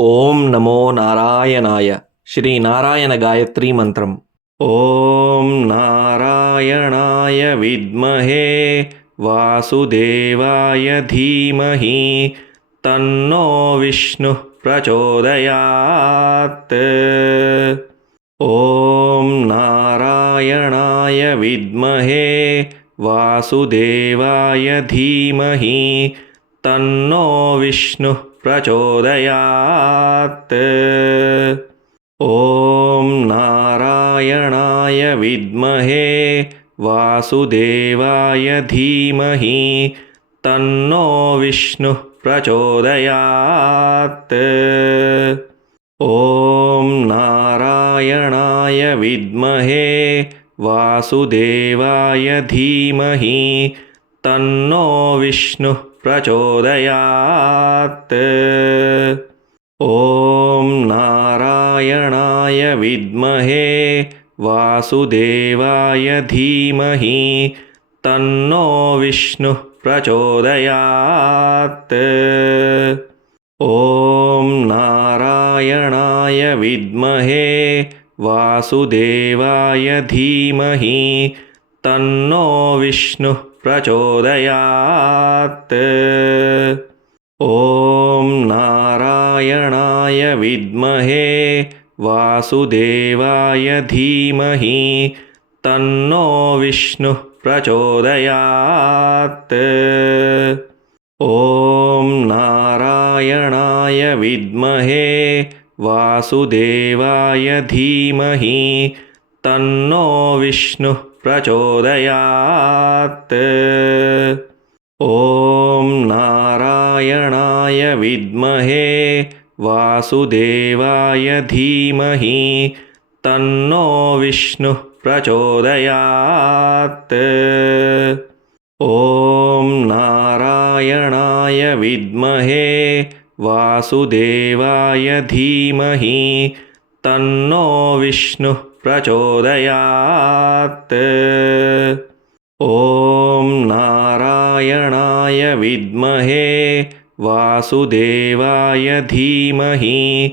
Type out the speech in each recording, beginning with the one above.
ओम नमो नारायणाय। श्री नारायण गायत्री मंत्रम। ओम नारायणाय विद्महे वासुदेवाय धीमहि तन्नो विष्णुः प्रचोदयात्। ओम नारायणाय विद्महे वासुदेवाय धीमहि तन्नो विष्णुः प्रचोदयात्। ओम नारायणाय विद्महे वासुदेवाय धीमहि तन्नो विष्णुः प्रचोदयात्। ओम नारायणाय विद्महे वासुदेवाय धीमहि तन्नो विष्णुः प्रचोदयात्। ओम नारायणाय विद्महे वासुदेवाय धीमहि तन्नो विष्णुः प्रचोदयात्। ओम नारायणाय विद्महे वासुदेवाय धीमहि तन्नो विष्णुः प्रचोदयात्। ओम नारायणाय विद्महे वासुदेवाय धीमहि तन्नो विष्णुः प्रचोदयात्। ओम नारायणाय विद्महे वासुदेवाय धीमहि तन्नो विष्णुः प्रचोदयात्। ओम नारायणाय विद्महे वासुदेवाय धीमहि तन्नो विष्णुः प्रचोदयात्। ओम नारायणाय विद्महे वासुदेवाय धीमहि तन्नो विष्णुः प्रचोदयात्। ओम नारायणाय विद्महे वासुदेवाय धीमहि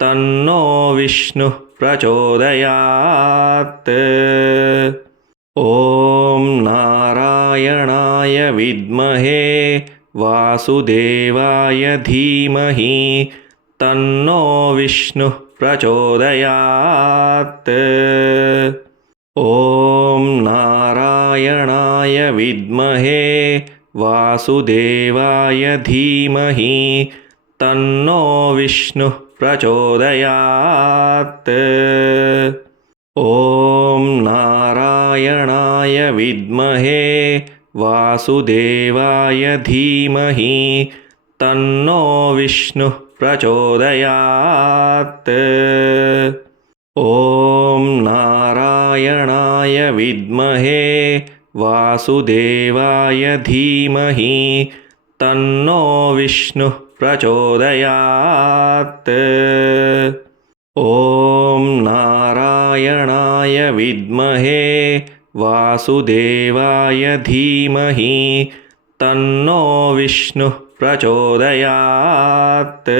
तन्नो विष्णुः प्रचोदयात्। ओम नारायणाय विद्महे वासुदेवाय धीमहि तन्नो विष्णुः प्रचोदयात्। ओम नारायणाय विद्महे वासुदेवाय धीमहि तन्नो विष्णुः प्रचोदयात्। ओम नारायणाय विद्महे वासुदेवाय धीमहि तन्नो विष्णुः प्रचोदयात्। ओम नारायणाय विद्महे वासुदेवाय धीमहि तन्नो विष्णुः प्रचोदयात्। ओम नारायणाय विद्महे वासुदेवाय धीमहि तन्नो विष्णुः प्रचोदयात्।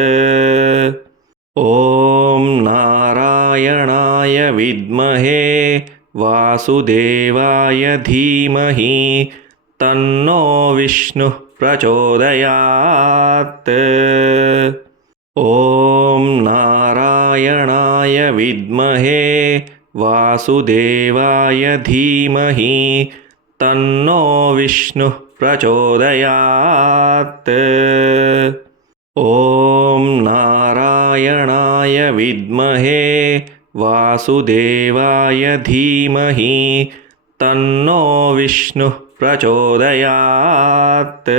ओम नारायणाय विद्महे वासुदेवाय धीमहि तन्नो विष्णुः प्रचोदयात्। ओम नारायणाय विद्महे वासुदेवाय धीमहि तन्नो विष्णुः प्रचोदयात्। ओम नारायणाय विद्महे वासुदेवाय धीमहि तन्नो विष्णुः प्रचोदयात्।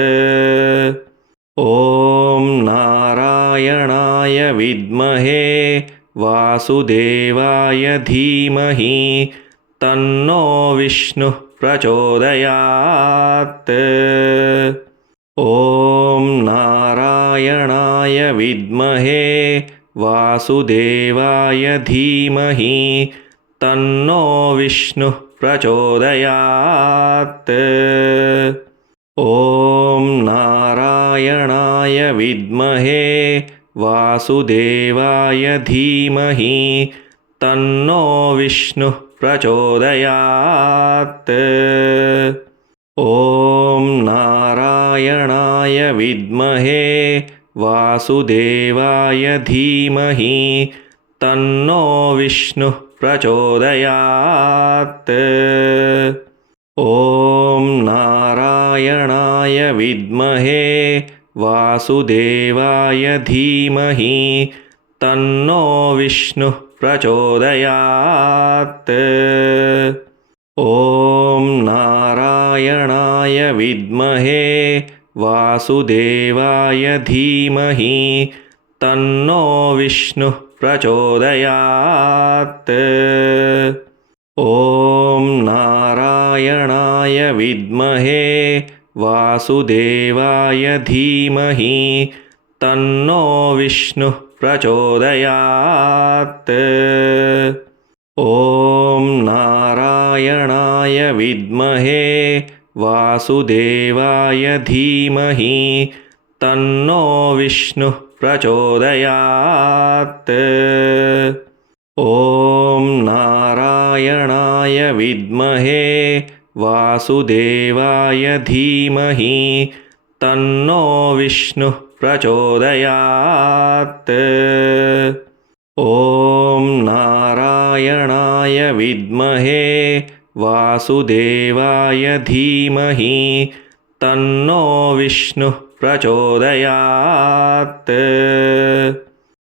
ओम नारायणाय विद्महे वासुदेवाय धीमहि तन्नो विष्णुः प्रचोदयात्। ओम नारायणाय विद्महे वासुदेवाय धीमहि तन्नो विष्णुः प्रचोदयात्। ओम नारायणाय विद्महे वासुदेवाय धीमहि तन्नो विष्णुः प्रचोदयात्। ॐ नारायणाय विद्महे वासुदेवाय धीमहि तन्नो विष्णुः प्रचोदयात्। ॐ नारायणाय विद्महे वासुदेवाय धीमहि तन्नो विष्णुः प्रचोदयात्। ॐ नारायणाय विद्महे वासुदेवाय धीमहि तन्नो विष्णुः प्रचोदयात्। ॐ नारायणाय विद्महे वासुदेवाय धीमहि तन्नो विष्णुः प्रचोदयात्। ॐ नारायणाय विद्महे वासुदेवाय धीमहि तन्नो विष्णुः प्रचोदयात्। ॐ नारायणाय विद्महे वासुदेवाय धीमहि तन्नो विष्णुः प्रचोदयात्। ॐ नारायणाय विद्महे वासुदेवाय धीमहि तन्नो विष्णुः प्रचोदयात्।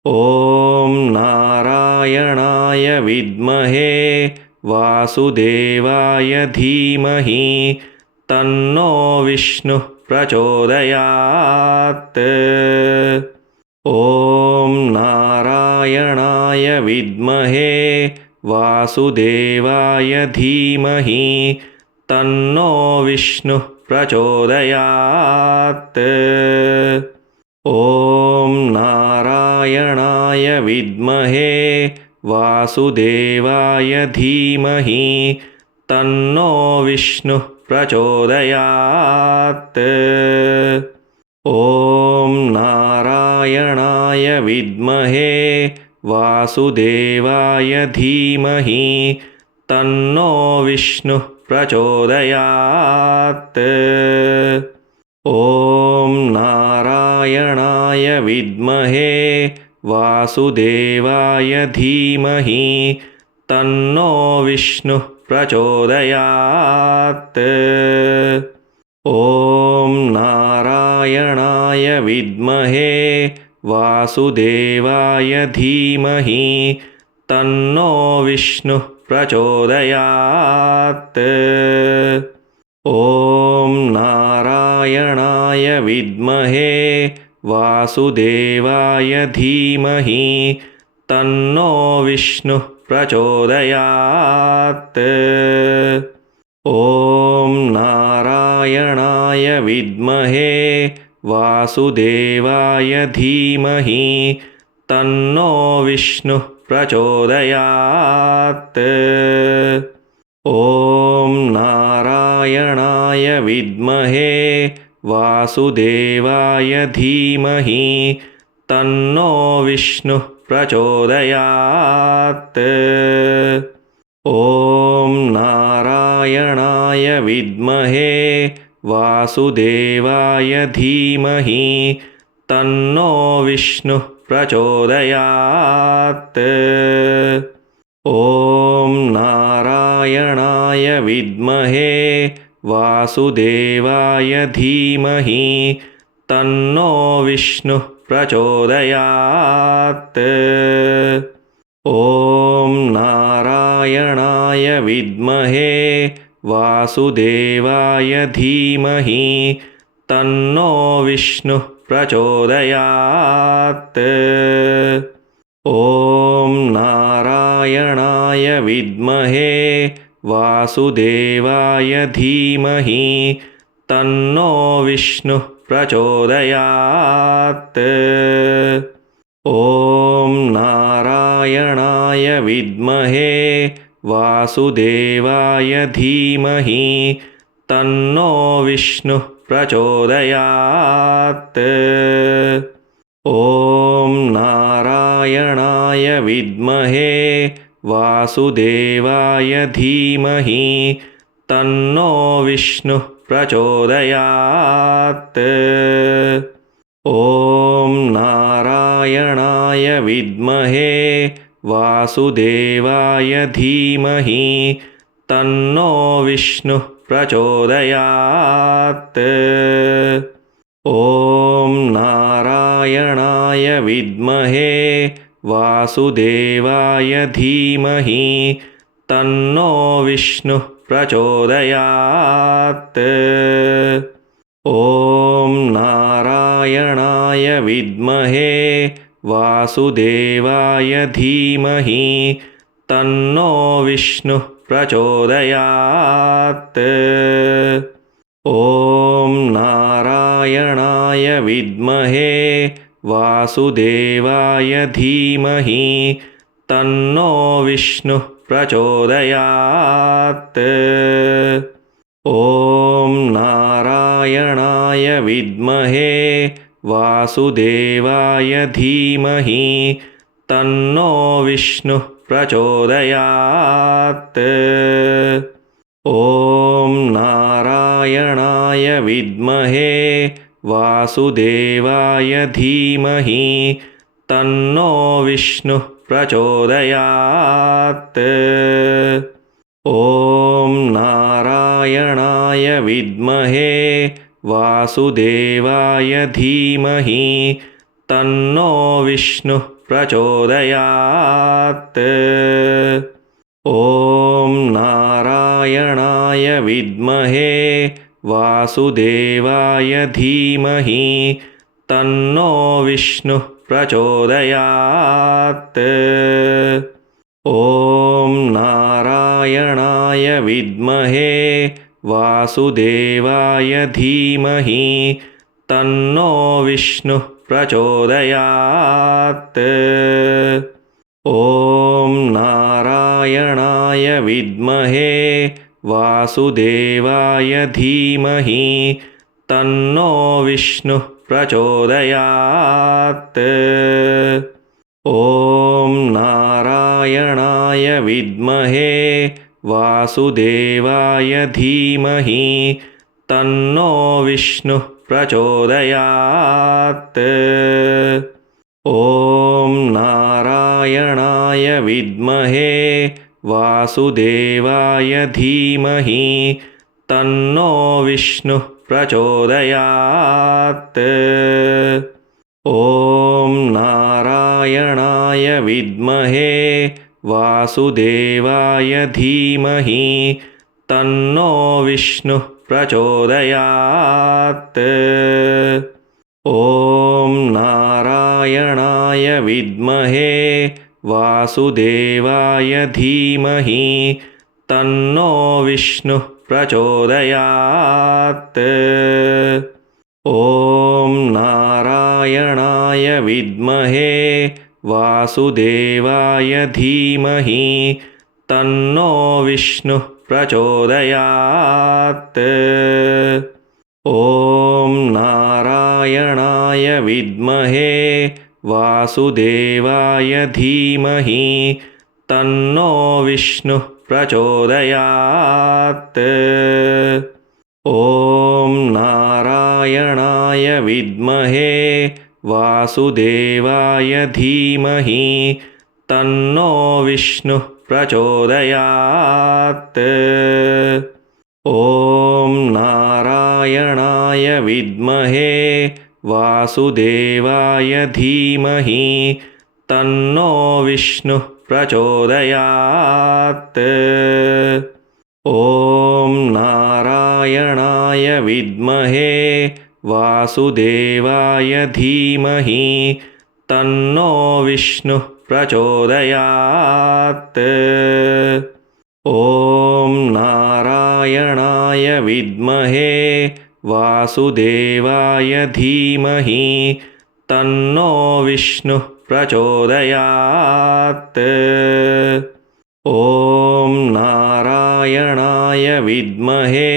ॐ नारायणाय विद्महे वासुदेवाय धीमहि तन्नो विष्णुः प्रचोदयात्। ॐ नारायणाय विद्महे वासुदेवाय धीमहि तन्नो विष्णुः प्रचोदयात्। ॐ नारायणाय विद्महे वासुदेवाय धीमहि तन्नो विष्णुः प्रचोदयात्। ॐ नारायणाय विद्महे वासुदेवाय धीमहि तन्नो विष्णुः प्रचोदयात्। ॐ नारायणाय विद्महे वासुदेवाय धीमहि तन्नो विष्णुः प्रचोदयात्। ॐ नारायणाय विद्महे वासुदेवाय धीमहि तन्नो विष्णुः प्रचोदयात्। ॐ नारायणाय विद्महे वासुदेवाय धीमहि तन्नो विष्णुः प्रचोदयात्। ॐ नारायणाय विद्महे वासुदेवाय धीमहि तन्नो विष्णुः प्रचोदयात्। ॐ नारायणाय विद्महे वासुदेवाय धीमहि तन्नो विष्णुः प्रचोदयात्। ॐ नारायणाय विद्महे वासुदेवाय धीमहि तन्नो विष्णुः प्रचोदयात्। ॐ नारायणाय विद्महे वासुदेवाय धीमहि तन्नो विष्णुः प्रचोदयात्। ॐ नारायणाय विद्महे वासुदेवाय धीमहि तन्नो विष्णुः प्रचोदयात्। ॐ नारायणाय विद्महे वासुदेवाय धीमहि तन्नो विष्णुः प्रचोदयात्। ॐ नारायणाय विद्महे वासुदेवाय धीमहि तन्नो विष्णुः प्रचोदयात्। ॐ नारायणाय विद्महे वासुदेवाय धीमहि तन्नो विष्णुः प्रचोदयात्। ॐ नारायणाय विद्महे वासुदेवाय धीमहि तन्नो विष्णुः प्रचोदयात्। ॐ नारायणाय विद्महे वासुदेवाय धीमहि तन्नो विष्णुः प्रचोदयात्। ॐ नारायणाय विद्महे वासुदेवाय धीमहि तन्नो विष्णुः प्रचोदयात्। ॐ नारायणाय विद्महे वासुदेवाय धीमहि तन्नो विष्णुः प्रचोदयात्। ॐ नारायणाय विद्महे वासुदेवाय धीमहि तन्नो विष्णुः प्रचोदयात्। ॐ नारायणाय विद्महे वासुदेवाय धीमहि तन्नो विष्णुः प्रचोदयात्। ॐ नारायणाय विद्महे वासुदेवाय धीमहि तन्नो विष्णुः प्रचोदयात्। ॐ नारायणाय विद्महे वासुदेवाय धीमहि तन्नो विष्णुः प्रचोदयात्। ॐ नारायणाय विद्महे वासुदेवाय धीमहि तन्नो विष्णुः प्रचोदयात्। ॐ नारायणाय विद्महे वासुदेवाय धीमहि तन्नो विष्णुः प्रचोदयात्। ॐ नारायणाय विद्महे वासुदेवाय धीमहि तन्नो विष्णुः प्रचोदयात्। ॐ नारायणाय विद्महे वासुदेवाय धीमहि तन्नो विष्णुः प्रचोदयात्। ॐ नारायणाय विद्महे वासुदेवाय धीमहि तन्नो विष्णुः प्रचोदयात्। ॐ नारायणाय विद्महे वासुदेवाय धीमहि तन्नो विष्णुः प्रचोदयात्। ॐ नारायणाय विद्महे वासुदेवाय धीमहि तन्नो विष्णुः प्रचोदयात्। ॐ नारायणाय विद्महे वासुदेवाय धीमहि तन्नो विष्णुः प्रचोदयात्। ॐ नारायणाय विद्महे वासुदेवाय धीमहि तन्नो विष्णुः प्रचोदयात्। ॐ नारायणाय विद्महे वासुदेवाय धीमहि तन्नो विष्णुः प्रचोदयात्। ॐ नारायणाय विद्महे वासुदेवाय धीमहि तन्नो विष्णुः प्रचोदयात्। ॐ नारायणाय विद्महे वासुदेवाय धीमहि तन्नो विष्णुः प्रचोदयात्। ॐ नारायणाय विद्महे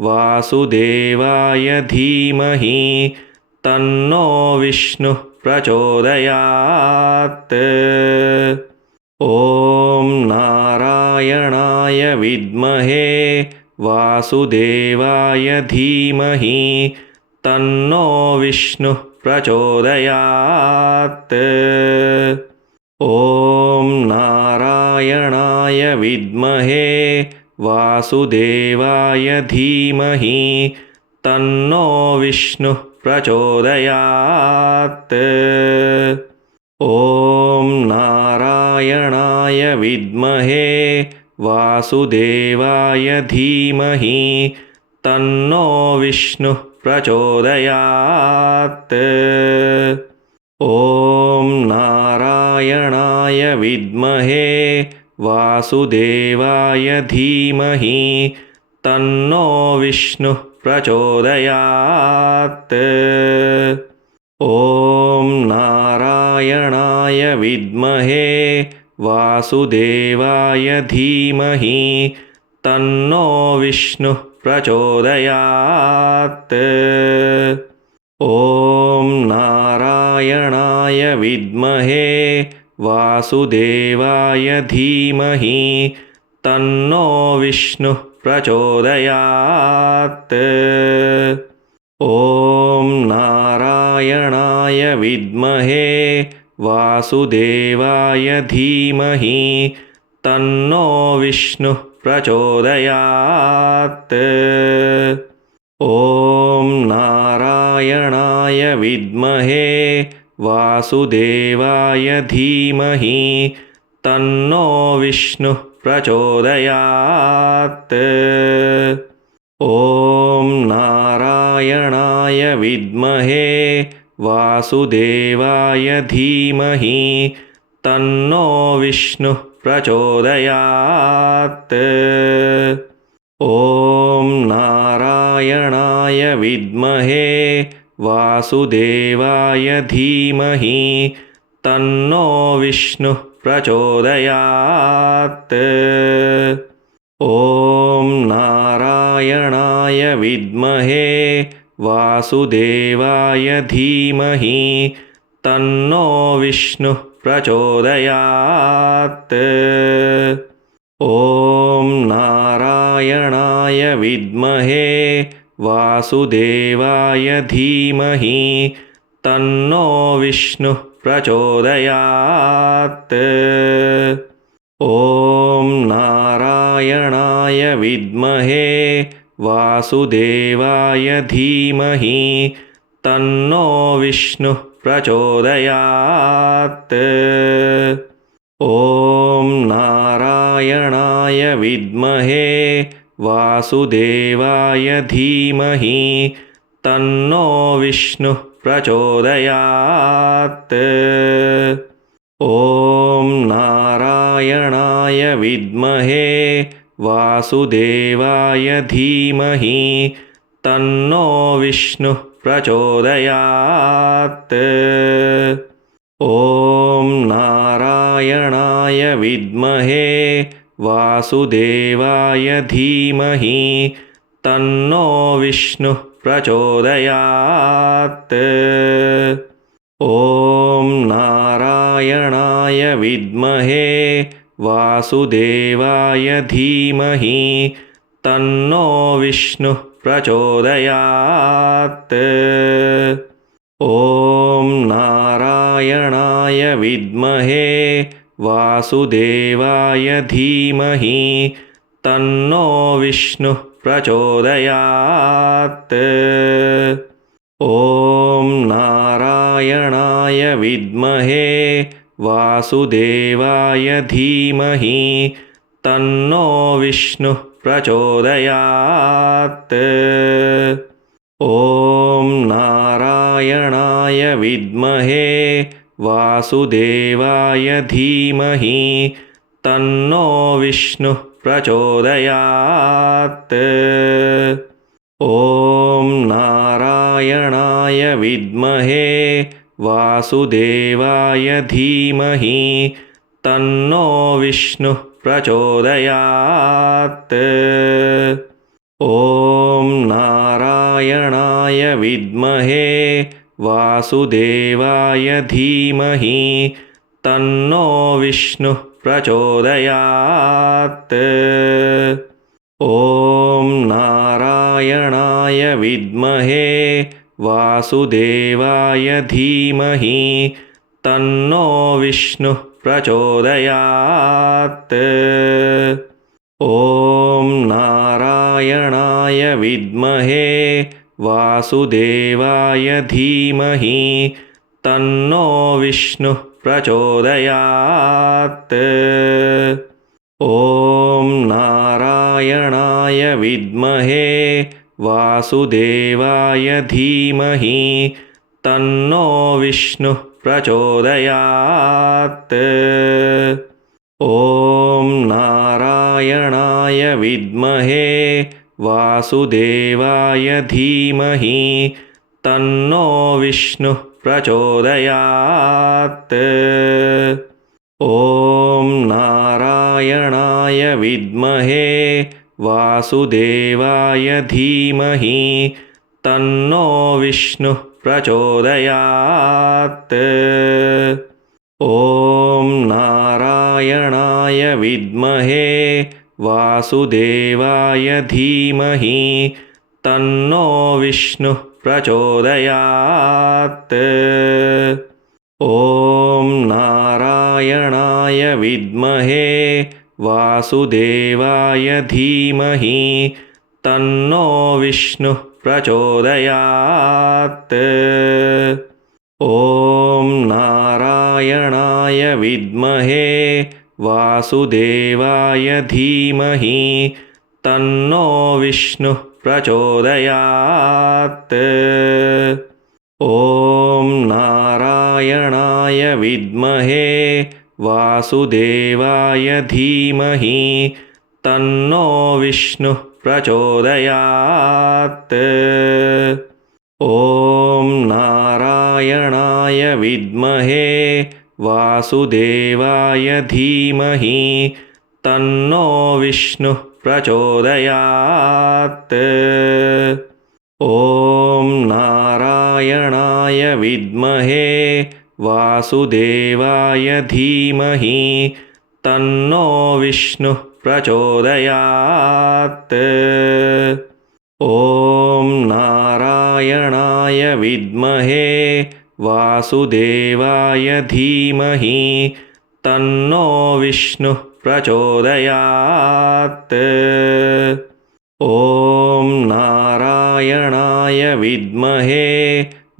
वासुदेवाय धीमहि तन्नो विष्णुः प्रचोदयात्। ॐ नारायणाय विद्महे वासुदेवाय धीमहि तन्नो विष्णुः प्रचोदयात्। ॐ नारायणाय विद्महे वासुदेवाय धीमहि तन्नो विष्णुः प्रचोदयात्। ॐ नारायणाय विद्महे वासुदेवाय धीमहि तन्नो विष्णुः प्रचोदयात्। ॐ नारायणाय विद्महे वासुदेवाय धीमहि तन्नो विष्णुः प्रचोदयात्। ॐ नारायणाय विद्महे वासुदेवाय धीमहि तन्नो विष्णुः प्रचोदयात्। ॐ नारायणाय विद्महे वासुदेवाय धीमहि तन्नो विष्णुः प्रचोदयात्। ॐ नारायणाय विद्महे वासुदेवाय धीमहि तन्नो विष्णुः प्रचोदयात्। ॐ नारायणाय विद्महे वासुदेवाय धीमहि तन्नो विष्णुः प्रचोदयात्। ॐ नारायणाय विद्महे वासुदेवाय धीमहि तन्नो विष्णुः प्रचोदयात्। ॐ नारायणाय विद्महे वासुदेवाय धीमहि तन्नो विष्णुः प्रचोदयात्। ॐ नारायणाय विद्महे वासुदेवाय धीमहि तन्नो विष्णुः प्रचोदयात्। ॐ नारायणाय विद्महे वासुदेवाय धीमहि तन्नो विष्णुः प्रचोदयात्। ॐ नारायणाय विद्महे वासुदेवाय धीमहि तन्नो विष्णुः प्रचोदयात्। ॐ नारायणाय विद्महे वासुदेवाय धीमहि तन्नो विष्णुः प्रचोदयात्। ॐ नारायणाय विद्महे वासुदेवाय धीमहि तन्नो विष्णुः प्रचोदयात्। ॐ नारायणाय विद्महे वासुदेवाय धीमहि तन्नो विष्णुः प्रचोदयात्। ॐ नारायणाय विद्महे वासुदेवाय धीमहि तन्नो विष्णुः प्रचोदयात्। ॐ नारायणाय विद्महे वासुदेवाय धीमहि तन्नो विष्णुः प्रचोदयात्। ॐ नारायणाय विद्महे वासुदेवाय धीमहि तन्नो विष्णुः प्रचोदयात्। ॐ नारायणाय विद्महे वासुदेवाय धीमहि तन्नो विष्णुः प्रचोदयात्। ॐ नारायणाय विद्महे वासुदेवाय धीमहि तन्नो विष्णुः प्रचोदयात्। ॐ नारायणाय विद्महे वासुदेवाय धीमहि तन्नो विष्णुः प्रचोदयात्। ॐ नारायणाय विद्महे वासुदेवाय धीमहि तन्नो विष्णुः प्रचोदयात्। ॐ नारायणाय विद्महे वासुदेवाय धीमहि तन्नो विष्णुः प्रचोदयात्। ॐ नारायणाय विद्महे वासुदेवाय धीमहि तन्नो विष्णुः प्रचोदयात्। ॐ नारायणाय विद्महे वासुदेवाय धीमहि तन्नो विष्णुः प्रचोदयात्। ॐ नारायणाय विद्महे वासुदेवाय धीमहि तन्नो विष्णुः प्रचोदयात्। ॐ नारायणाय विद्महे वासुदेवाय धीमहि तन्नो विष्णुः प्रचोदयात्। ॐ नारायणाय विद्महे वासुदेवाय धीमहि तन्नो विष्णुः प्रचोदयात्। ॐ नारायणाय विद्महे वासुदेवाय धीमहि तन्नो विष्णुः प्रचोदयात्। ॐ नारायणाय विद्महे वासुदेवाय धीमहि तन्नो विष्णुः प्रचोदयात्। ॐ नारायणाय विद्महे वासुदेवाय धीमहि तन्नो विष्णुः प्रचोदयात्। ॐ नारायणाय विद्महे वासुदेवाय धीमहि तन्नो विष्णुः प्रचोदयात्। ॐ नारायणाय विद्महे वासुदेवाय धीमहि तन्नो विष्णुः प्रचोदयात्। ॐ नारायणाय विद्महे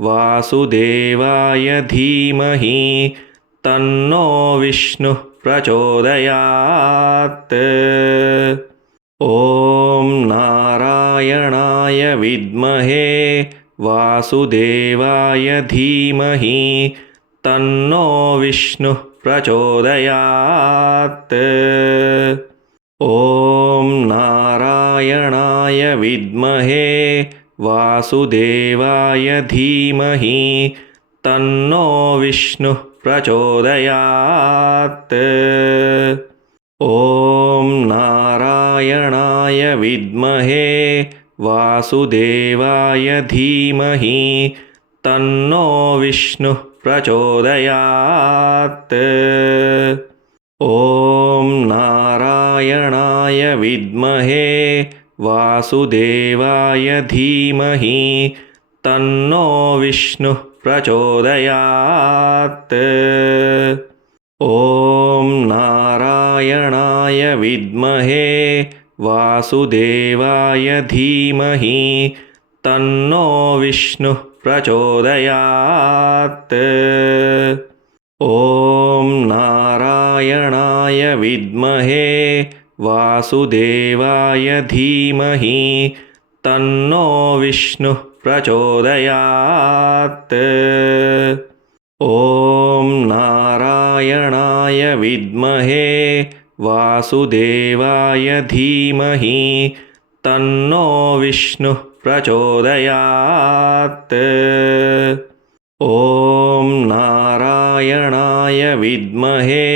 वासुदेवाय धीमहि तन्नो विष्णुः प्रचोदयात्। ॐ नारायणाय विद्महे वासुदेवाय धीमहि तन्नो विष्णुः प्रचोदयात्। ॐ नारायणाय विद्महे वासुदेवाय धीमहि तन्नो विष्णुः प्रचोदयात्। ॐ नारायणाय विद्महे वासुदेवाय धीमहि तन्नो विष्णुः प्रचोदयात्। ॐ नारायणाय विद्महे वासुदेवाय धीमहि तन्नो विष्णुः प्रचोदयात्। ॐ नारायणाय विद्महे वासुदेवाय धीमहि तन्नो विष्णुः प्रचोदयात्। ॐ नारायणाय विद्महे वासुदेवाय धीमहि तन्नो विष्णुः प्रचोदयात्। ॐ नारायणाय विद्महे वासुदेवाय धीमहि तन्नो विष्णुः प्रचोदयात्। ॐ नारायणाय विद्महे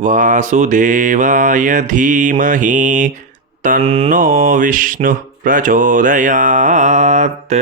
वासुदेवाय धीमहि तन्नो विष्णुः प्रचोदयात्।